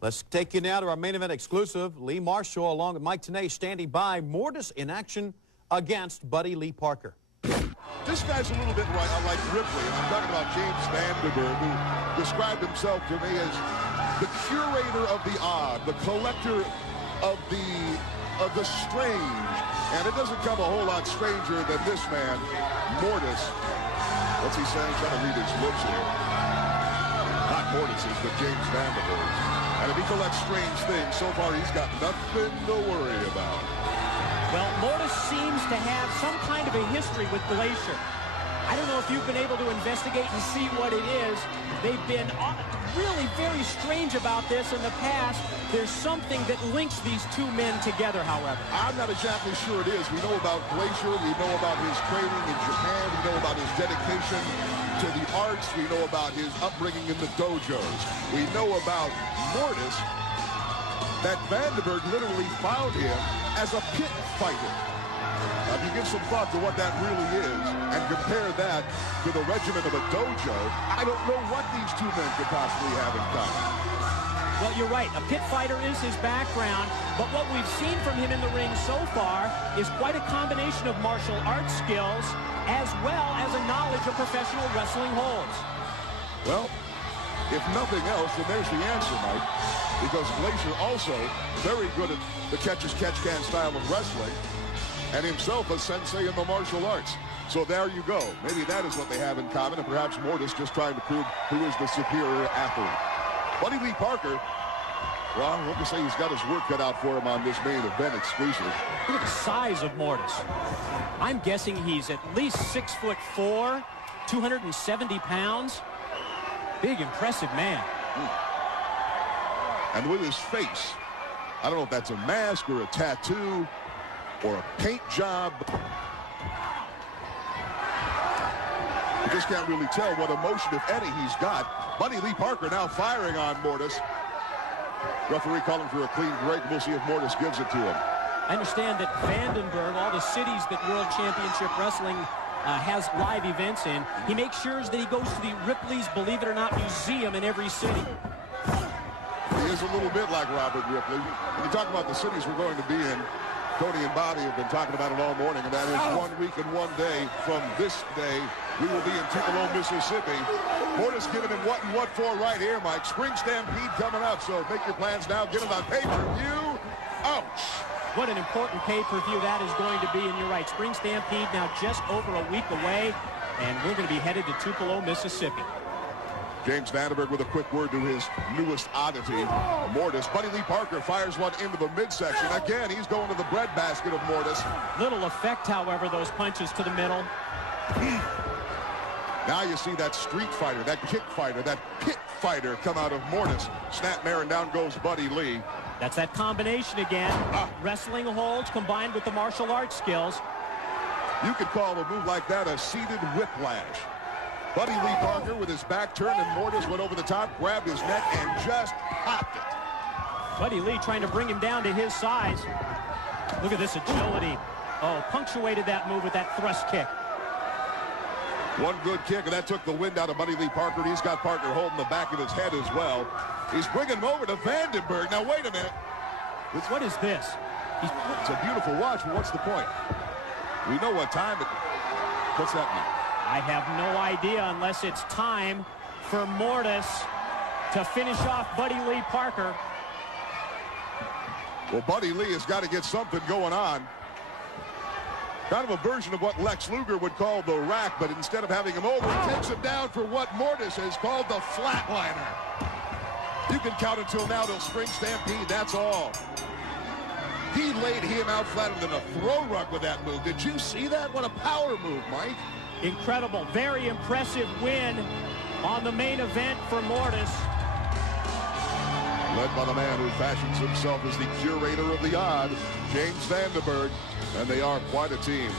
Let's take you now to our main event exclusive. Lee Marshall along with Mike Tenay standing by. Mortis in action against Buddy Lee Parker. This guy's a little bit like Ripley. And I'm talking about James Vanderberg, who described himself to me as the curator of the odd, the collector of the strange. And it doesn't come a whole lot stranger than this man, Mortis. What's he saying? Trying to read his lips here. Not Mortis's, but James Vanderberg's. And if he collects strange things, so far he's got nothing to worry about. Well, Mortis seems to have some kind of a history with Glacier. I don't know if you've been able to investigate and see what it is. They've been really very strange about this in the past. There's something that links these two men together, however. I'm not exactly sure it is. We know about Glacier. We know about his training in Japan. We know about his dedication to the arts. We know about his upbringing in the dojos. We know about Mortis, that Vanderberg literally found him as a pit fighter. If you give some thought to what that really is and compare that to the regimen of a dojo, I don't know what these two men could possibly have in common. Well, you're right. A pit fighter is his background, but what we've seen from him in the ring so far is quite a combination of martial arts skills as well as a knowledge of professional wrestling holds. Well, if nothing else, then there's the answer, Mike. Because Glacier also very good at the catch-as-catch-can style of wrestling, and himself a sensei in the martial arts. So there you go. Maybe that is what they have in common, and perhaps Mortis just trying to prove who is the superior athlete. Buddy Lee Parker, well, I hope to say he's got his work cut out for him on this main event exclusive. Look at the size of Mortis. I'm guessing he's at least 6'4", 270 pounds. Big, impressive man. And with his face, I don't know if that's a mask or a tattoo or a paint job. You just can't really tell what emotion, if any, he's got. Buddy Lee Parker now firing on Mortis. Referee calling for a clean break. We'll see if Mortis gives it to him. I understand that Vandenberg, all the cities that World Championship Wrestling has live events in, he makes sure that he goes to the Ripley's Believe It or Not Museum in every city. He is a little bit like Robert Ripley. When you talk about the cities we're going to be in, Tony and Bobby have been talking about it all morning, and that is 1 week and 1 day from this day. We will be in Tupelo, Mississippi. Mortis giving him what and what for right here, Mike. Spring Stampede coming up, so make your plans now. Get it on pay-per-view. Ouch! What an important pay-per-view that is going to be, and you're right. Spring Stampede now just over a week away, and we're going to be headed to Tupelo, Mississippi. James Vanderberg with a quick word to his newest oddity, Mortis. Buddy Lee Parker fires one into the midsection. Again, he's going to the breadbasket of Mortis. Little effect, however, those punches to the middle. Now you see that street fighter, that kick fighter, that pit fighter come out of Mortis. Snapmare, and down goes Buddy Lee. That's that combination again. Wrestling holds combined with the martial arts skills. You could call a move like that a seated whiplash. Buddy Lee Parker with his back turned, and Mortis went over the top, grabbed his neck, and just popped it. Buddy Lee trying to bring him down to his size. Look at this agility. Oh, punctuated that move with that thrust kick. One good kick, and that took the wind out of Buddy Lee Parker. He's got Parker holding the back of his head as well. He's bringing him over to Vandenberg. Now, wait a minute. What is this? It's a beautiful watch, but what's the point? We know what time it... What's that mean? I have no idea unless it's time for Mortis to finish off Buddy Lee Parker. Well, Buddy Lee has got to get something going on. Kind of a version of what Lex Luger would call the rack, but instead of having him over, he takes him down for what Mortis has called the flatliner. You can count until now till Spring Stampede, that's all. He laid him out flatter than a throw rug with that move. Did you see that? What a power move, Mike. Incredible, very impressive win on the main event for Mortis. Led by the man who fashions himself as the curator of the odd, James Vanderberg, and they are quite a team.